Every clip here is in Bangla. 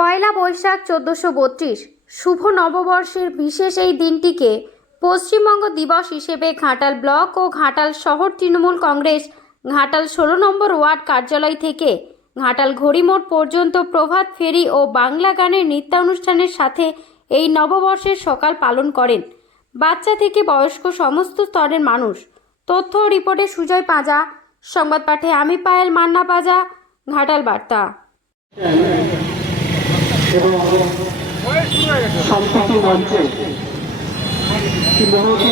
পয়লা বৈশাখ চোদ্দোশো বত্রিশ, শুভ নববর্ষের বিশেষ এই দিনটিকে পশ্চিমবঙ্গ দিবস হিসেবে ঘাটাল ব্লক ও ঘাটাল শহর তৃণমূল কংগ্রেস, ঘাটাল ষোলো নম্বর ওয়ার্ড কার্যালয় থেকে ঘাটাল ঘড়িমোড় পর্যন্ত প্রভাত ফেরি ও বাংলা গানের নৃত্যানুষ্ঠানের সাথে এই নববর্ষের সকাল পালন করেন। বাচ্চা থেকে বয়স্ক সমস্ত স্তরের মানুষ। তথ্য রিপোর্টে সুজয় পাঁজা, সংবাদ পাঠে আমি পায়েল মান্না পাজা, ঘাটাল বার্তা। এবং সম্প্রতি মঞ্চে একটি মহতি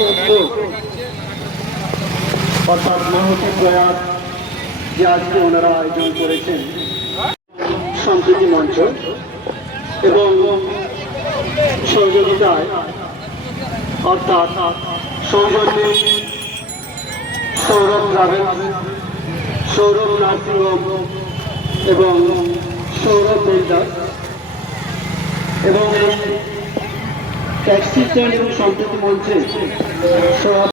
অর্থাৎ মহতি প্রয়াস যে আজকে ওনারা আয়োজন করেছেন, সম্প্রীতি মঞ্চ এবং সহযোগিতায়, অর্থাৎ সৌজন্যে সৌরভ ট্রাভেলস সৌরভ নার্সিংহোম এবং সৌরভ বিল্ডার্স এবং ট্যাক্সি স্ট্যান্ড এবং সম্প্রতি মঞ্চে সব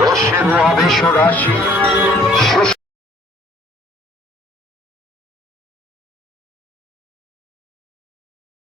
রসের আবেশ রাশি